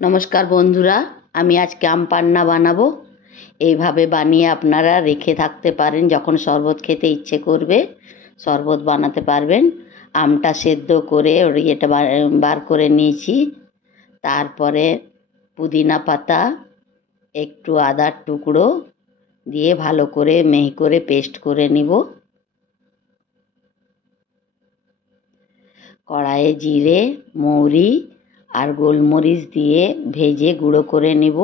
নমস্কার বন্ধুরা, আমি আজকে আম পান্না বানাবো। এইভাবে বানিয়ে আপনারা রেখে থাকতে পারেন, যখন শরবত খেতে ইচ্ছে করবে শরবত বানাতে পারবেন। আমটা সেদ্ধ করে ইয়েটা বার করে নিয়েছি। তারপরে পুদিনা পাতা, একটু আদার টুকরো দিয়ে ভালো করে মিহি করে পেস্ট করে নিব। কড়াইয়ে জিরে, মৌরি আর গোলমরিচ দিয়ে ভেজে গুঁড়ো করে নিব।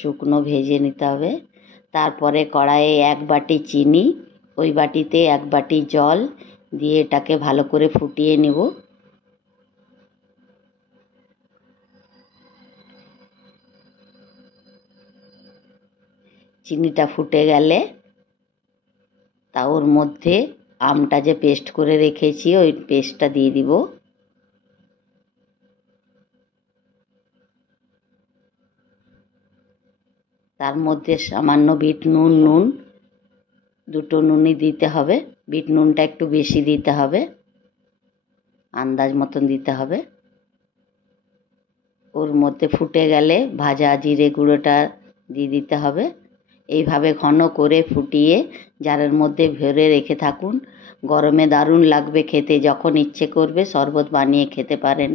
শুকনো ভেজে নিতে হবে। তারপরে কড়াইয়ে 1 বাটি চিনি, ওই বাটিতে 1 বাটি জল দিয়ে এটাকে ভালো করে ফুটিয়ে নেব। চিনিটা ফুটে গেলে ওর মধ্যে আমটা যে পেস্ট করে রেখেছি ওই পেস্টটা দিয়ে দিব। তার মধ্যে সামান্য বিট নুন, দুটো নুনই দিতে হবে। বিট নুনটা একটু বেশি দিতে হবে, আন্দাজ মতন দিতে হবে। ওর মধ্যে ফুটে গেলে ভাজা জিরে গুঁড়োটা দিয়ে দিতে হবে। এইভাবে ঘন করে ফুটিয়ে জারের মধ্যে ভরে রেখে থাকুন। গরমে দারুণ লাগবে খেতে, যখন ইচ্ছে করবে শরবত বানিয়ে খেতে পারেন।